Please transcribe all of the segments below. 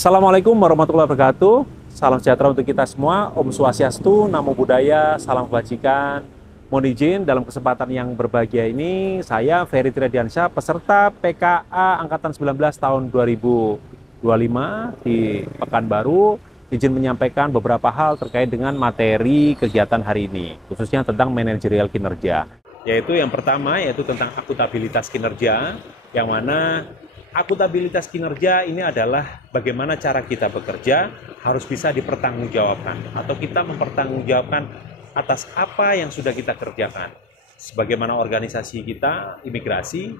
Assalamualaikum warahmatullahi wabarakatuh. Salam sejahtera untuk kita semua. Om Swastiastu, Namo Buddhaya, salam kebajikan. Mohon izin dalam kesempatan yang berbahagia ini, saya Ferry Triadiansyah, peserta PKA Angkatan 19 tahun 2025 di Pekanbaru, izin menyampaikan beberapa hal terkait dengan materi kegiatan hari ini, khususnya tentang manajerial kinerja. Yaitu yang pertama, yaitu tentang akuntabilitas kinerja, yang mana akuntabilitas kinerja ini adalah bagaimana cara kita bekerja harus bisa dipertanggungjawabkan atau kita mempertanggungjawabkan atas apa yang sudah kita kerjakan. Sebagaimana organisasi kita, imigrasi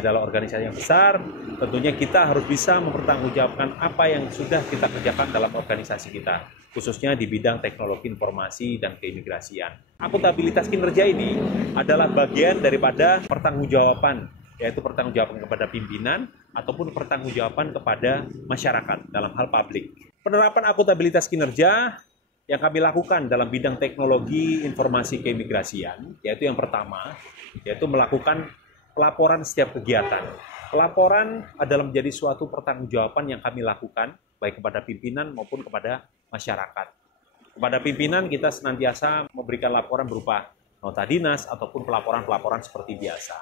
adalah organisasi yang besar, tentunya kita harus bisa mempertanggungjawabkan apa yang sudah kita kerjakan dalam organisasi kita, khususnya di bidang teknologi informasi dan keimigrasian. Akuntabilitas kinerja ini adalah bagian daripada pertanggungjawaban, yaitu pertanggungjawaban kepada pimpinan ataupun pertanggungjawaban kepada masyarakat dalam hal publik. Penerapan akuntabilitas kinerja yang kami lakukan dalam bidang teknologi informasi keimigrasian, yaitu yang pertama, yaitu melakukan pelaporan setiap kegiatan. Pelaporan adalah menjadi suatu pertanggungjawaban yang kami lakukan, baik kepada pimpinan maupun kepada masyarakat. Kepada pimpinan kita senantiasa memberikan laporan berupa nota dinas ataupun pelaporan-pelaporan seperti biasa.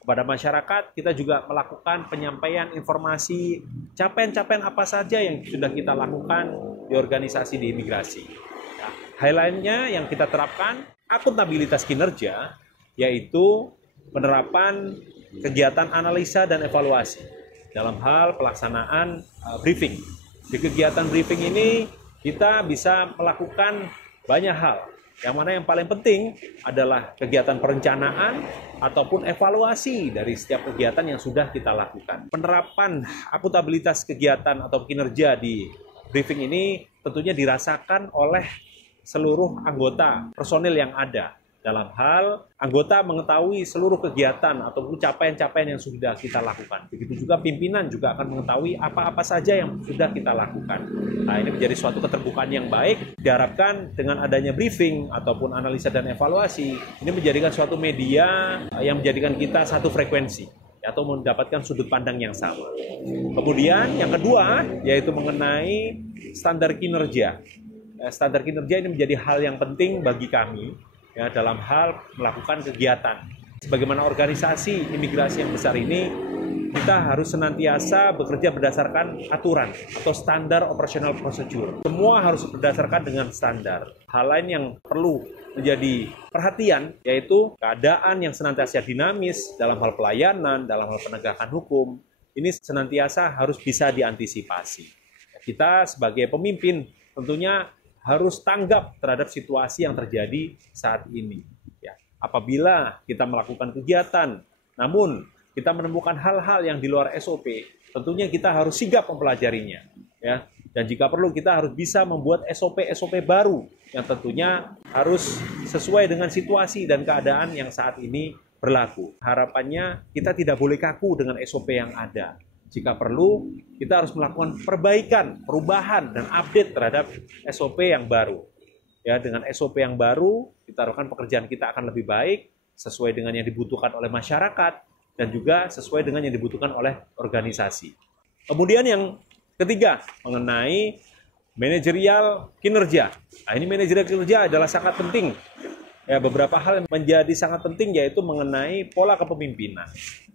Kepada masyarakat, kita juga melakukan penyampaian informasi capaian-capaian apa saja yang sudah kita lakukan di organisasi di imigrasi. Nah, highlight-nya yang kita terapkan, akuntabilitas kinerja, yaitu penerapan kegiatan analisa dan evaluasi dalam hal pelaksanaan briefing. Di kegiatan briefing ini, kita bisa melakukan banyak hal. Yang mana yang paling penting adalah kegiatan perencanaan ataupun evaluasi dari setiap kegiatan yang sudah kita lakukan. Penerapan akuntabilitas kegiatan atau kinerja di briefing ini tentunya dirasakan oleh seluruh anggota personil yang ada. Dalam hal anggota mengetahui seluruh kegiatan ataupun capaian-capaian yang sudah kita lakukan. Begitu juga pimpinan juga akan mengetahui apa-apa saja yang sudah kita lakukan. Nah, ini menjadi suatu keterbukaan yang baik. Diharapkan dengan adanya briefing ataupun analisa dan evaluasi, ini menjadikan suatu media yang menjadikan kita satu frekuensi atau mendapatkan sudut pandang yang sama. Kemudian yang kedua, yaitu mengenai standar kinerja. Standar kinerja ini menjadi hal yang penting bagi kami, ya, dalam hal melakukan kegiatan. Sebagaimana organisasi imigrasi yang besar ini, kita harus senantiasa bekerja berdasarkan aturan atau standar operational procedure. Semua harus berdasarkan dengan standar. Hal lain yang perlu menjadi perhatian yaitu keadaan yang senantiasa dinamis dalam hal pelayanan, dalam hal penegakan hukum. Ini senantiasa harus bisa diantisipasi. Kita sebagai pemimpin tentunya harus tanggap terhadap situasi yang terjadi saat ini. Ya, apabila kita melakukan kegiatan, namun kita menemukan hal-hal yang di luar SOP, tentunya kita harus sigap mempelajarinya. Ya, dan jika perlu kita harus bisa membuat SOP-SOP baru yang tentunya harus sesuai dengan situasi dan keadaan yang saat ini berlaku. Harapannya kita tidak boleh kaku dengan SOP yang ada. Jika perlu, kita harus melakukan perbaikan, perubahan, dan update terhadap SOP yang baru. Ya, dengan SOP yang baru, kita harapkan pekerjaan kita akan lebih baik, sesuai dengan yang dibutuhkan oleh masyarakat, dan juga sesuai dengan yang dibutuhkan oleh organisasi. Kemudian yang ketiga, mengenai manajerial kinerja. Nah, ini manajerial kinerja adalah sangat penting. Ya, beberapa hal yang menjadi sangat penting yaitu mengenai pola kepemimpinan.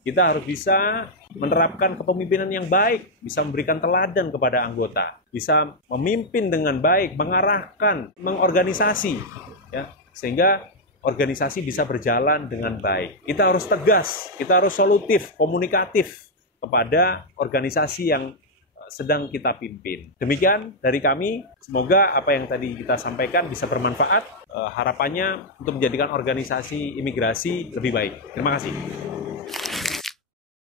Kita harus bisa menerapkan kepemimpinan yang baik, bisa memberikan teladan kepada anggota, bisa memimpin dengan baik, mengarahkan, mengorganisasi, ya, sehingga organisasi bisa berjalan dengan baik. Kita harus tegas, kita harus solutif, komunikatif kepada organisasi yang sedang kita pimpin. Demikian dari kami, semoga apa yang tadi kita sampaikan bisa bermanfaat. Harapannya untuk menjadikan organisasi imigrasi lebih baik. Terima kasih.